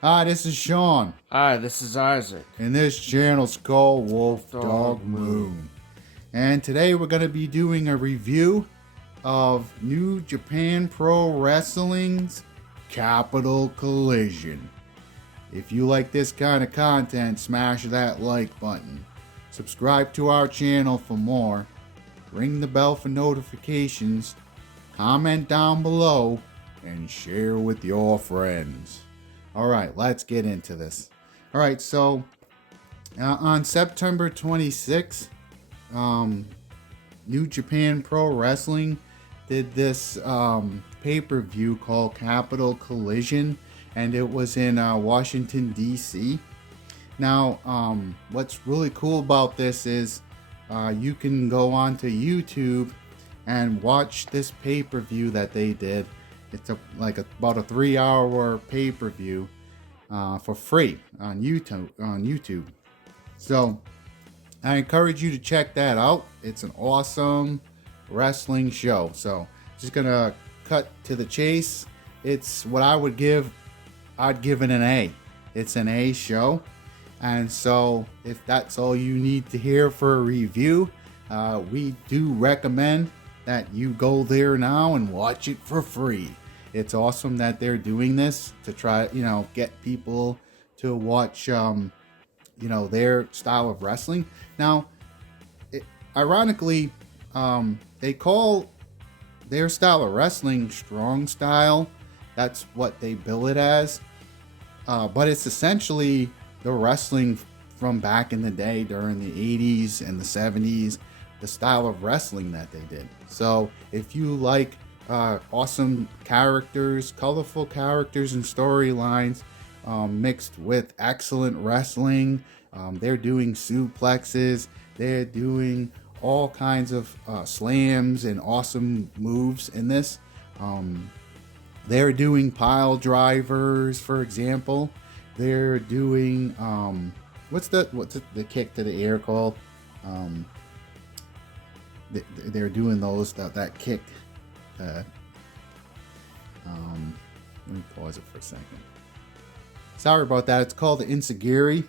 Hi, this is Sean, Hi, this is Isaac. and this channel's called Wolf Dog Moon. And today we're going to be doing a review of New Japan Pro Wrestling's Capital Collision. If you like this kind of content, smash that like button. Subscribe to our channel for more. Ring the bell for notifications. Comment down below and share with your friends. Alright, let's get into this. Alright, so on September 26th, New Japan Pro Wrestling did this pay-per-view called Capital Collision, and it was in Washington, D.C. Now, what's really cool about this is you can go onto YouTube and watch this pay-per-view that they did. It's about a 3-hour pay-per-view for free on YouTube. So I encourage you to check that out. It's an awesome wrestling show. So just gonna cut to the chase. It's what I'd give it an A. It's an A show. And so if that's all you need to hear for a review, we do recommend that you go there now and watch it for free. It's awesome that they're doing this to try, get people to watch, their style of wrestling. Now, ironically, they call their style of wrestling strong style. That's what they bill it as. But it's essentially the wrestling from back in the day during the 80s and the 70s, the style of wrestling that they did. So if you like awesome characters, colorful characters and storylines mixed with excellent wrestling, they're doing suplexes, they're doing all kinds of slams and awesome moves in this. They're doing pile drivers, for example. They're doing what's the kick to the air called? They're doing those that kick. Let me pause it for a second. Sorry about that. It's called the Insagiri,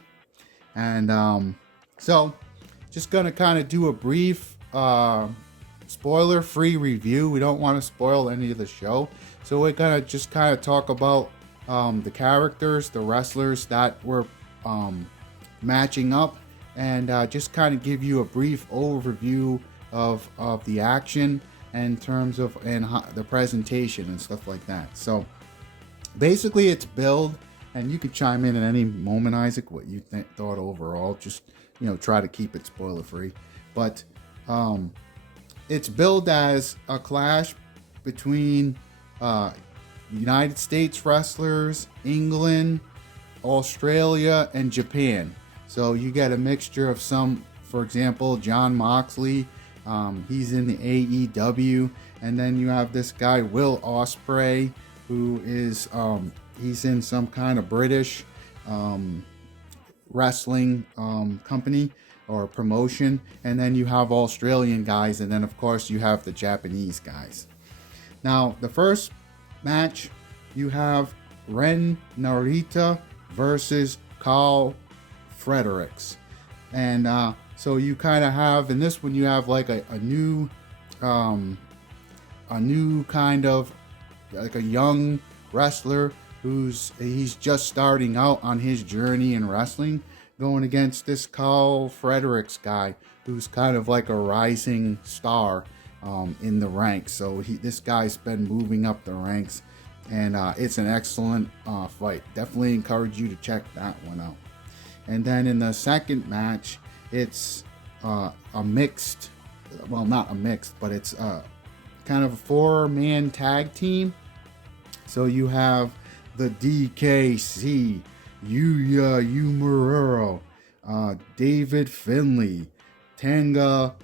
and so just gonna kind of do a brief spoiler-free review. We don't want to spoil any of the show, so we're gonna just kind of talk about the characters, the wrestlers that were matching up, and just kind of give you a brief overview of the action in terms of the presentation and stuff like that. So basically it's build, and you could chime in at any moment, Isaac, what you thought overall. Just try to keep it spoiler free, but it's billed as a clash between United States wrestlers, England, Australia, and Japan. So you get a mixture of some, for example, John Moxley, he's in the AEW, and then you have this guy Will Ospreay, who is he's in some kind of British wrestling company or promotion, and then you have Australian guys, and then of course you have the Japanese guys. Now the first match, you have Ren Narita versus Carl Fredericks, and so you kind of have, in this one, you have like a new kind of like a young wrestler he's just starting out on his journey in wrestling, going against this Carl Fredericks guy who's kind of like a rising star in the ranks. So this guy's been moving up the ranks, and it's an excellent fight. Definitely encourage you to check that one out. And then in the second match, it's a mixed, well, not a mixed, but it's kind of a 4-man tag team. So you have the DKC, Yuya Uemura, David Finlay, Tanga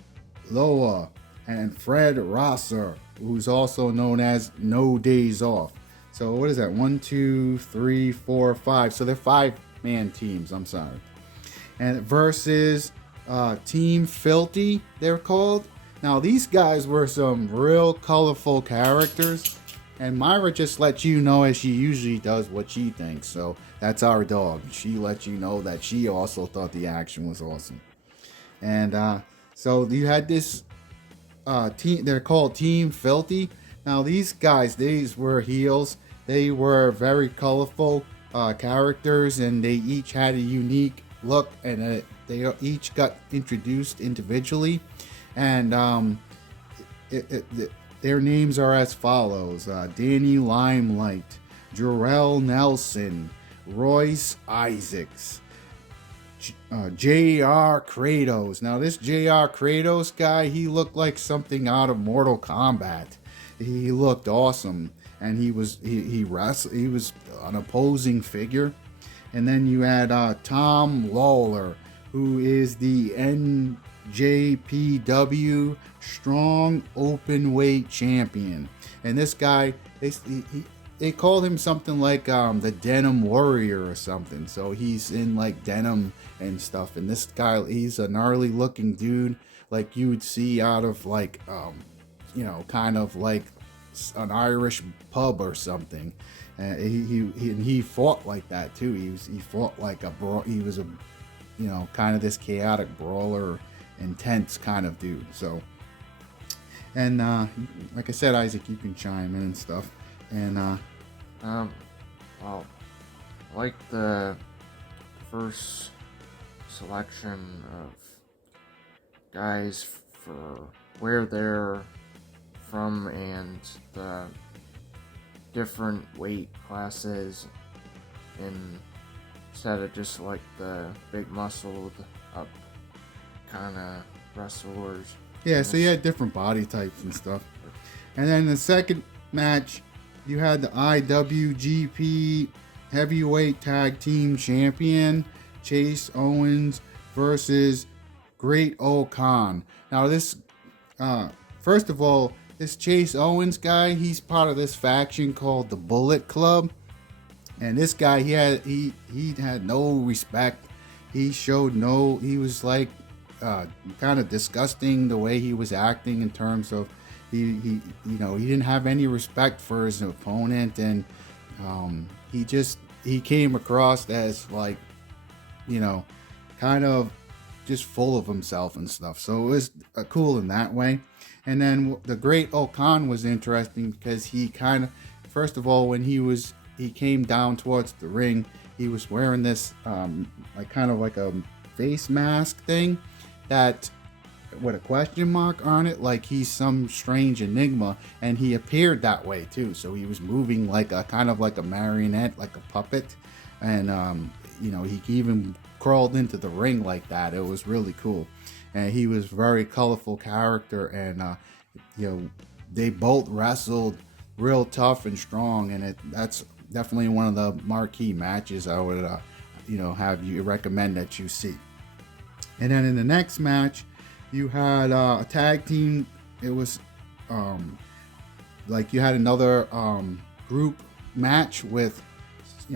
Loa, and Fred Rosser, who's also known as No Days Off. So what is that? 1, 2, 3, 4, 5. So they're 5-man teams. I'm sorry. And versus Team Filthy, they're called. Now these guys were some real colorful characters. And Myra just lets you know, as she usually does, what she thinks. So that's our dog. She lets you know that she also thought the action was awesome. And so you had this team. They're called Team Filthy. Now these guys, these were heels. They were very colorful characters, and they each had a unique look, and they each got introduced individually. And their names are as follows: Danny Limelight, Jarrell Nelson, Royce Isaacs, J.R. Kratos. Now this J.R. Kratos guy, he looked like something out of Mortal Kombat. He looked awesome, and he was an opposing figure. And then you had Tom Lawler, who is the Njpw strong open weight champion. And this guy, they called him something like the Denim Warrior or something. So he's in like denim and stuff. And this guy, he's a gnarly looking dude, like you would see out of like kind of like an Irish pub or something. He fought like that too. He fought like he was a kind of this chaotic brawler, intense kind of dude. So, and like I said, Isaac, you can chime in and stuff. And well, like the first selection of guys for where they're from and the different weight classes, instead of just like the big muscled up kind of wrestlers. Yeah, so you had different body types and stuff. And then the second match, you had the IWGP Heavyweight Tag Team Champion Chase Owens versus Great O'Khan. Now this, first of all, this Chase Owens guy, he's part of this faction called the Bullet Club. And this guy, he had no respect. He was like kind of disgusting the way he was acting in terms of he didn't have any respect for his opponent, and he came across as like kind of just full of himself and stuff. So it was cool in that way. And then the Great O'Khan was interesting because he kind of, first of all, when he came down towards the ring, he was wearing this like kind of like a face mask thing that with a question mark on it, like he's some strange enigma, and he appeared that way too. So he was moving like a kind of like a marionette, like a puppet, and he even crawled into the ring like that. It was really cool, and he was a very colorful character, and they both wrestled real tough and strong, and that's definitely one of the marquee matches I would have you recommend that you see. And then in the next match, you had a tag team. It was like you had another group match with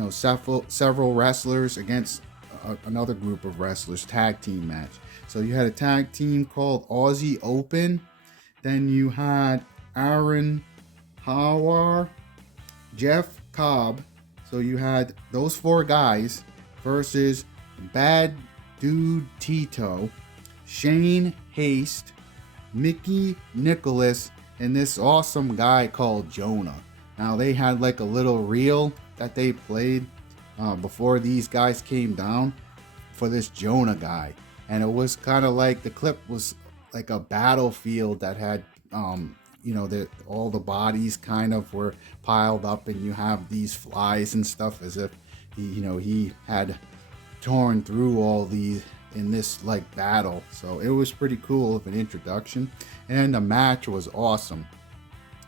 several wrestlers against another group of wrestlers, tag team match. So you had a tag team called Aussie Open. Then you had Aaron Hawar, Jeff Cobb. So you had those four guys versus Bad Dude Tito, Shane Haste, Mickey Nicholas, and this awesome guy called Jonah. Now they had like a little reel that they played before these guys came down for this Jonah guy, and it was kind of like the clip was like a battlefield that had all the bodies kind of were piled up, and you have these flies and stuff as if he had torn through all these in this like battle. So it was pretty cool of an introduction, and the match was awesome.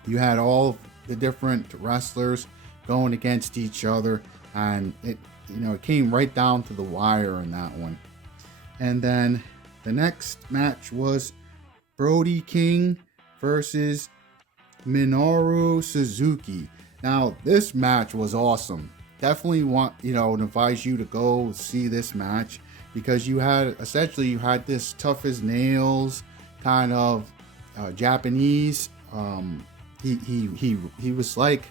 You had all the different wrestlers going against each other, and it came right down to the wire in that one. And then the next match was Brody King versus Minoru Suzuki. Now this match was awesome. Definitely advise you to go see this match, because you had this tough as nails kind of Japanese he was like,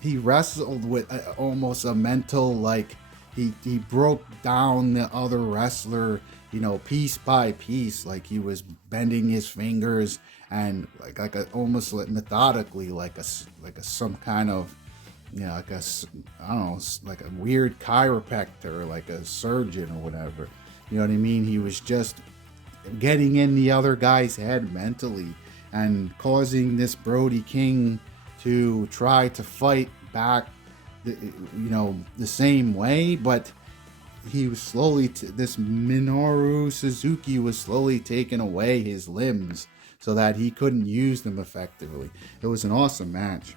he wrestled with almost a mental, like he broke down the other wrestler, piece by piece, like he was bending his fingers and almost like methodically, like a some kind of, like I don't know, like a weird chiropractor, like a surgeon or whatever. You know what I mean? He was just getting in the other guy's head mentally and causing this Brody King to try to fight back, the same way, but he was slowly, this Minoru Suzuki was slowly taking away his limbs so that he couldn't use them effectively. It was an awesome match.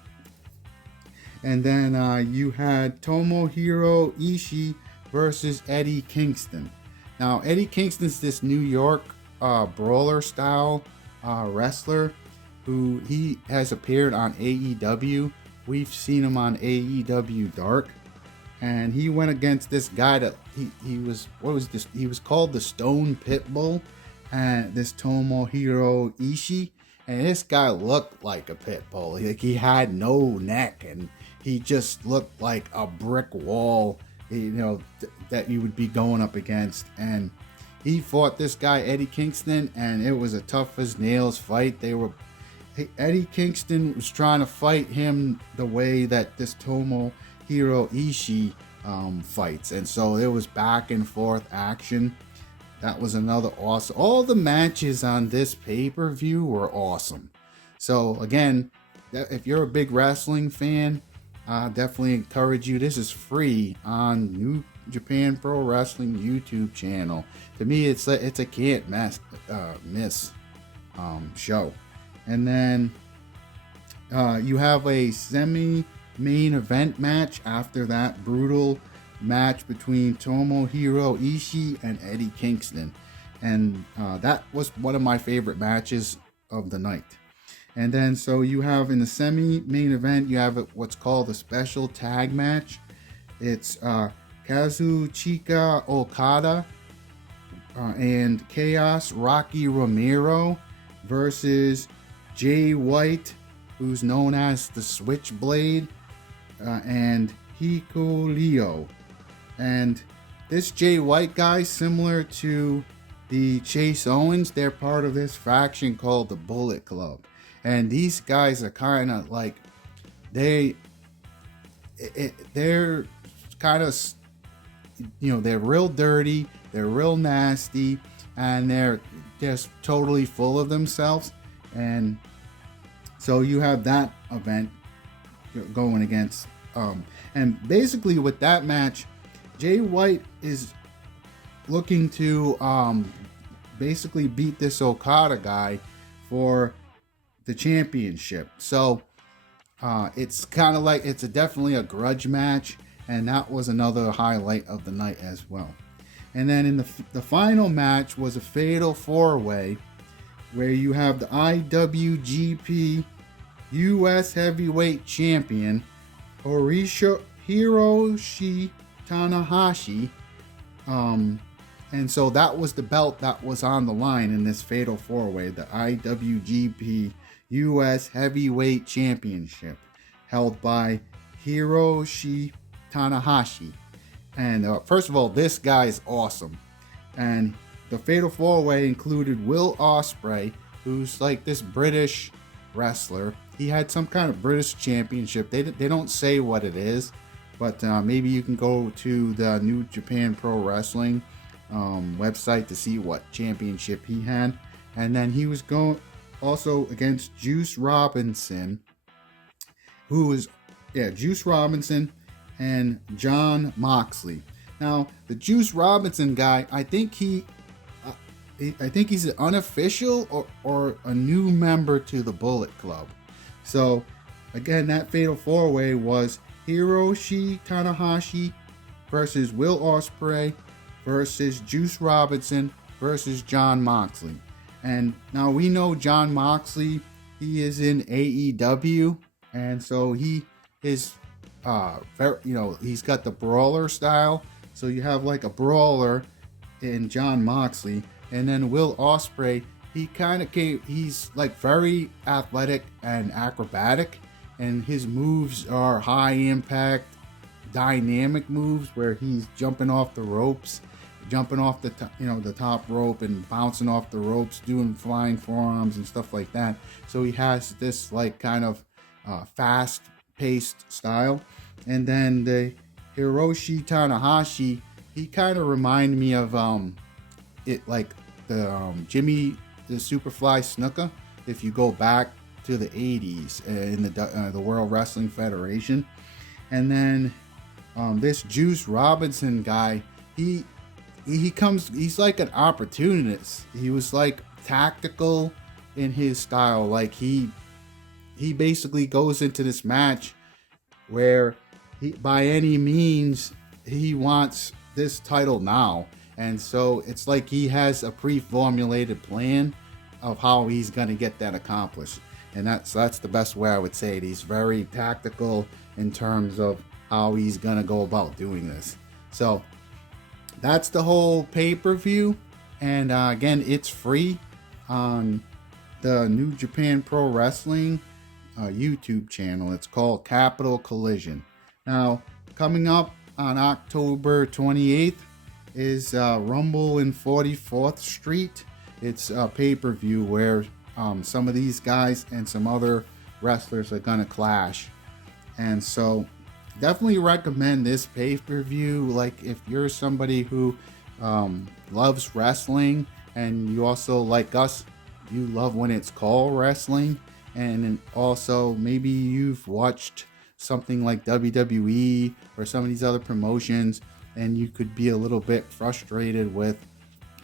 And then you had Tomohiro Ishii versus Eddie Kingston. Now, Eddie Kingston's this New York brawler style wrestler who he has appeared on AEW. We've seen him on AEW Dark. And he went against this guy that he was, what was this? He was called the Stone Pitbull, and this Tomohiro Ishii. And this guy looked like a pit bull. Like, he had no neck, and he just looked like a brick wall, that you would be going up against. And he fought this guy Eddie Kingston, and it was a tough as nails fight. Eddie Kingston was trying to fight him the way that this Tomohiro Ishii fights, and so there was back and forth action. That was another awesome. All the matches on this pay-per-view were awesome. So again, if you're a big wrestling fan, definitely encourage you. This is free on New Japan Pro Wrestling YouTube channel. To me, it's a can't miss show. And then you have a semi-main event match after that brutal match between Tomohiro Ishii and Eddie Kingston. And that was one of my favorite matches of the night. And then so you have in the semi-main event, you have what's called a special tag match. It's Kazuchika Okada and Chaos Rocky Romero versus Jay White, who's known as the Switchblade, and Hikuleo. And this Jay White guy, similar to the Chase Owens, they're part of this faction called the Bullet Club. And these guys are kind of like, they're kind of, they're real dirty, they're real nasty, and they're just totally full of themselves. And so you have that event going against, and basically with that match, Jay White is looking to basically beat this Okada guy for the championship. So it's kind of like, it's definitely a grudge match, and that was another highlight of the night as well. And then in the final match was a fatal 4-way where you have the IWGP US Heavyweight Champion Hiroshi Tanahashi, and so that was the belt that was on the line in this fatal 4-way, the IWGP US Heavyweight Championship, held by Hiroshi Tanahashi. And first of all, this guy is awesome. And the fatal 4-way included Will Ospreay, who's like this British wrestler. He had some kind of British championship. They don't say what it is, but maybe you can go to the New Japan Pro Wrestling website to see what championship he had. And then he was going also against Juice Robinson, Juice Robinson and Jon Moxley. Now, the Juice Robinson guy, I think he's an unofficial or a new member to the Bullet Club. So, again, that fatal 4-way was Hiroshi Tanahashi versus Will Ospreay versus Juice Robinson versus Jon Moxley. And now we know Jon Moxley, he is in AEW, and so he is he's got the brawler style. So you have like a brawler in Jon Moxley, and then Will Ospreay, he's like very athletic and acrobatic, and his moves are high impact, dynamic moves where he's jumping off the ropes, jumping off the top rope and bouncing off the ropes, doing flying forearms and stuff like that. So he has this like kind of fast paced style. And then the Hiroshi Tanahashi, he kind of reminded me of it like the Jimmy the Superfly Snuka. If you go back to the 80s in the World Wrestling Federation. And then this Juice Robinson guy, he's like an opportunist. He was like tactical in his style. Like he basically goes into this match where by any means he wants this title now. And so it's like he has a pre-formulated plan of how he's going to get that accomplished. And that's the best way I would say it. He's very tactical in terms of how he's going to go about doing this. So that's the whole pay-per-view. And again, it's free on the New Japan Pro Wrestling YouTube channel. It's called Capital Collision. Now, coming up on October 28th is Rumble in 44th Street. It's a pay-per-view where some of these guys and some other wrestlers are going to clash. And so definitely recommend this pay-per-view. Like if you're somebody who loves wrestling and you also, like us, you love when it's called wrestling, and also maybe you've watched something like WWE or some of these other promotions and you could be a little bit frustrated with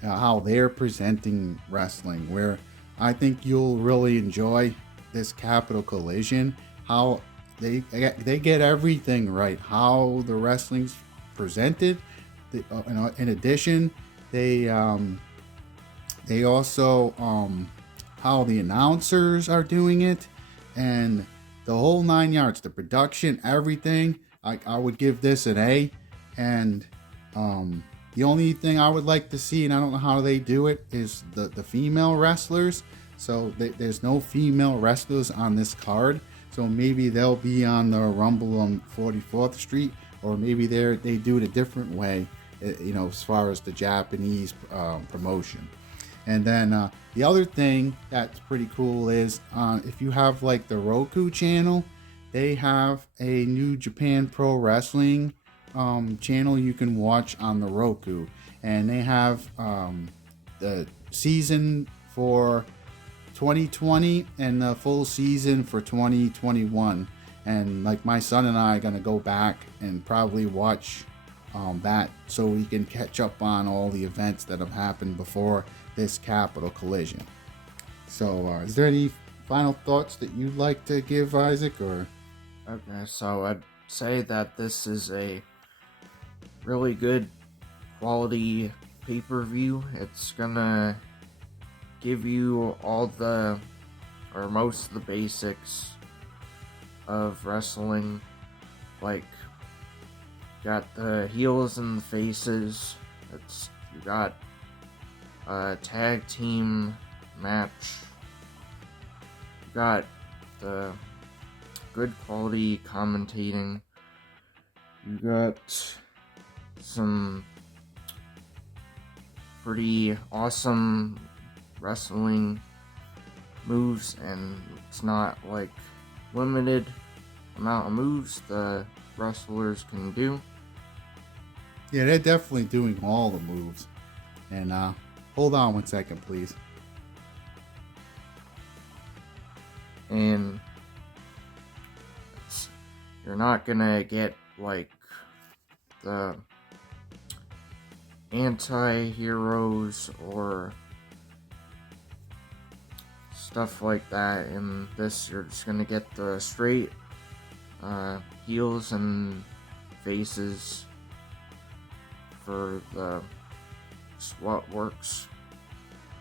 how they're presenting wrestling, where I think you'll really enjoy this Capital Collision, how they get everything right, how the wrestling's presented. In addition, they also how the announcers are doing it, and the whole 9 yards, the production, everything. I would give this an A. And the only thing I would like to see, and I don't know how they do it, is the female wrestlers. So there's no female wrestlers on this card. So maybe they'll be on the Rumble on 44th Street, or maybe they do it a different way, as far as the Japanese promotion. And then the other thing that's pretty cool is if you have like the Roku channel, they have a New Japan Pro Wrestling channel you can watch on the Roku, and they have the season for 2020 and the full season for 2021. And like my son and I are gonna go back and probably watch that so we can catch up on all the events that have happened before this Capital Collision. So is there any final thoughts that you'd like to give, Isaac? Or Okay, so I'd say that this is a really good quality pay-per-view. It's gonna give you all the, or most of the basics of wrestling. Like, got the heels and the faces. You got a tag team match. You got the good quality commentating. You got some pretty awesome wrestling moves, and it's not like limited amount of moves the wrestlers can do. Yeah, they're definitely doing all the moves. And hold on 1 second, please. And you're not gonna get like the anti-heroes or stuff like that in this. You're just gonna get the straight heels and faces for what works.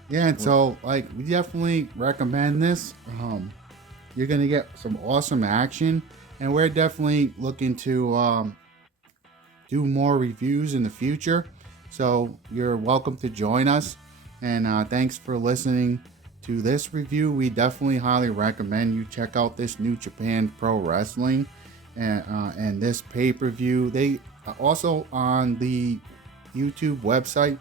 Yeah, and so like we definitely recommend this. You're gonna get some awesome action, and we're definitely looking to do more reviews in the future. So you're welcome to join us, and thanks for listening to this review, we definitely highly recommend you check out this New Japan Pro Wrestling and this pay-per-view. They also on the YouTube website,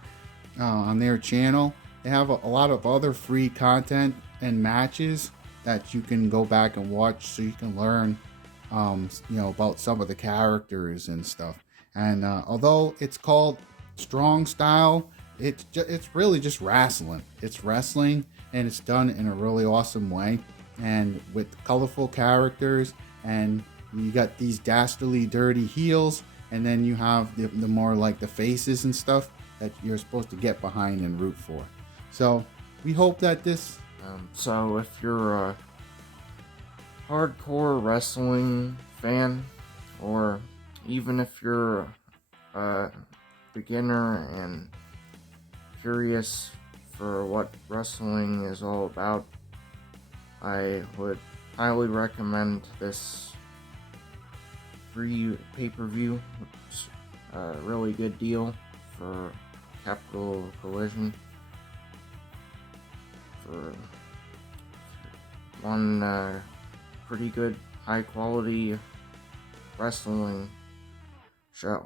on their channel, they have a lot of other free content and matches that you can go back and watch, so you can learn about some of the characters and stuff. And although it's called Strong Style, it's really just wrestling. It's wrestling, and it's done in a really awesome way, and with colorful characters. And you got these dastardly dirty heels, and then you have the more like the faces and stuff that you're supposed to get behind and root for. So we hope that this so if you're a hardcore wrestling fan, or even if you're a beginner and curious for what wrestling is all about, I would highly recommend this free pay-per-view. It's a really good deal for Capital Collision for one pretty good, high-quality wrestling show.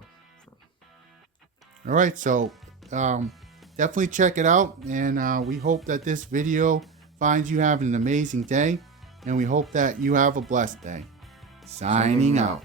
All right, so definitely check it out, and we hope that this video finds you having an amazing day, and we hope that you have a blessed day. Signing out.